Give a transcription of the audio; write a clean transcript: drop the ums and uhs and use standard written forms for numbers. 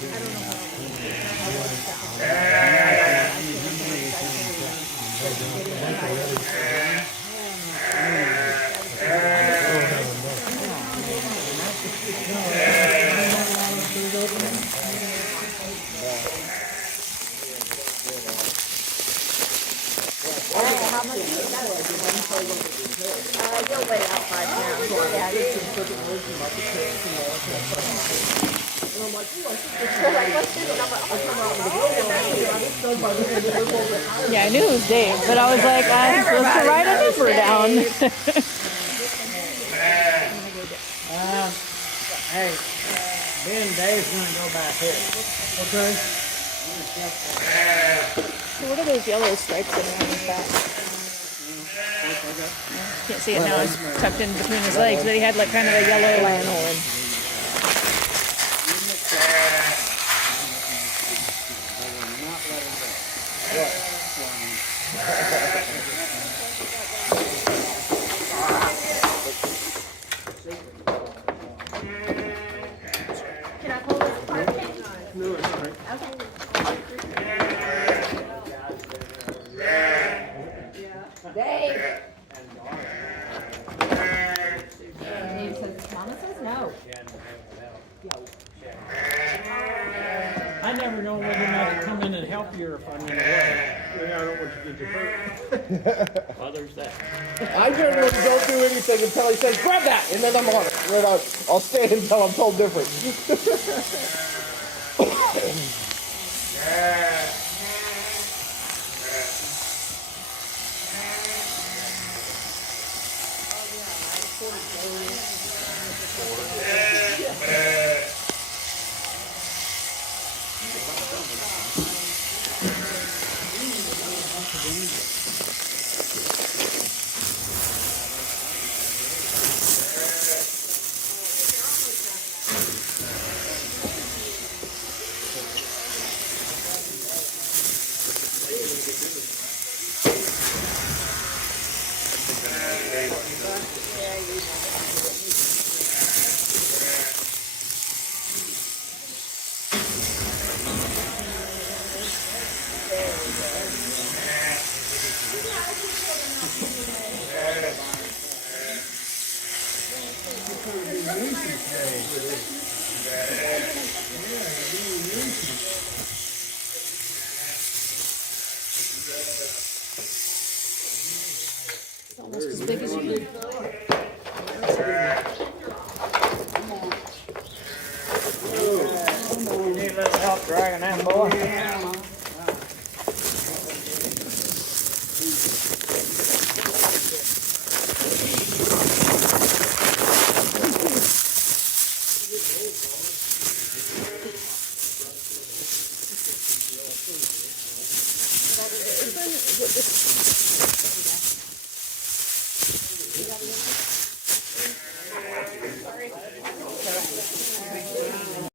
You'll weigh out 5 pounds. Yeah, Yeah, I knew it was Dave, but I was like, I'm supposed to write a number down. Hey, Ben and Dave's gonna go back here. Okay. So what are those yellow stripes that are on his back? Can't see it now. It's tucked in between his legs, but he had like kind of a yellow flannel. Can I pull this apart? No, it's all right. Okay. Dave. Dave says, Mama says no. I never know whether or not to come in and help you or if I'm in the way. I don't want you to get hurt. Well, there's that. I generally don't do anything until he says, grab that, and then I'm on it. Then I'll stay until I'm told different. Almost as big as you. You need a little help dragging that boy? Is it this?